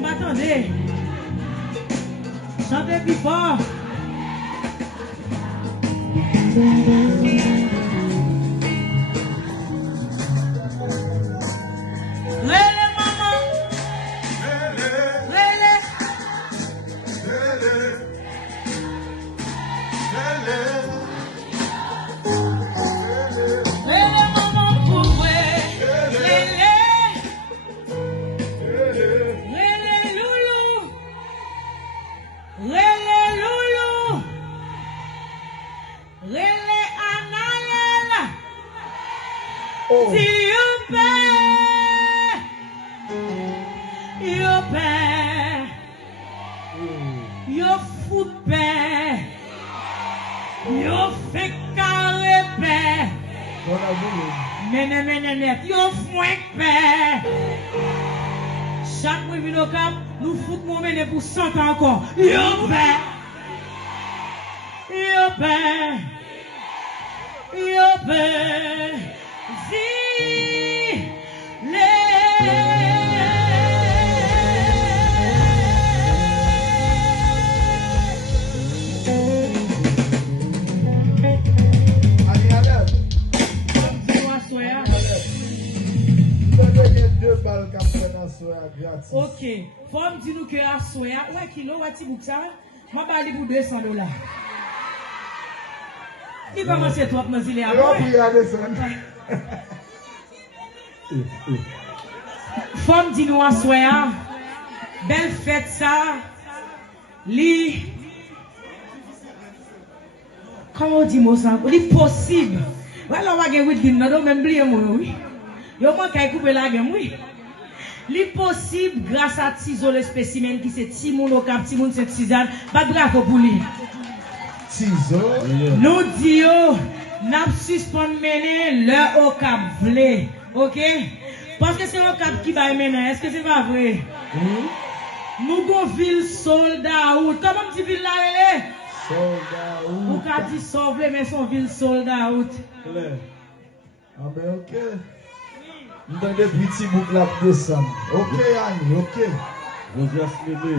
M'attendez. Chantez plus fort. Chaque mois, nous nous foutons mon mener pour 100 ans encore. Yo père. Ok, faut me dire que à soya, ouais kilo, ouais petit bout ça, moi pas aller pour $200. Il va manger toi pour me dire faut me dire nous à soya, belle fête ça, li, comment on dit moi ça, li possible. Voilà on va gagner oui, non même oublier moi oui, yo moi qu'à couper la gamme oui. L'impossible grâce à Tizo le spécimen qui c'est Timon au cap, Timon c'est Tizane, pas bravo pour lui. Tizo. Nous disons, n'a suspend mener le au cap vlé, ok? Parce que c'est au cap qui va mener, est-ce que c'est pas vrai? Nous avons ville soldat out. Comment on dit ville là elle est? Soldat out. Ou qu'a dit sauve mais son ville soldat out. Ah ben ok. Nous avons des petits boucles là pour descendre. Ok Annie, ok. Josias Lélé.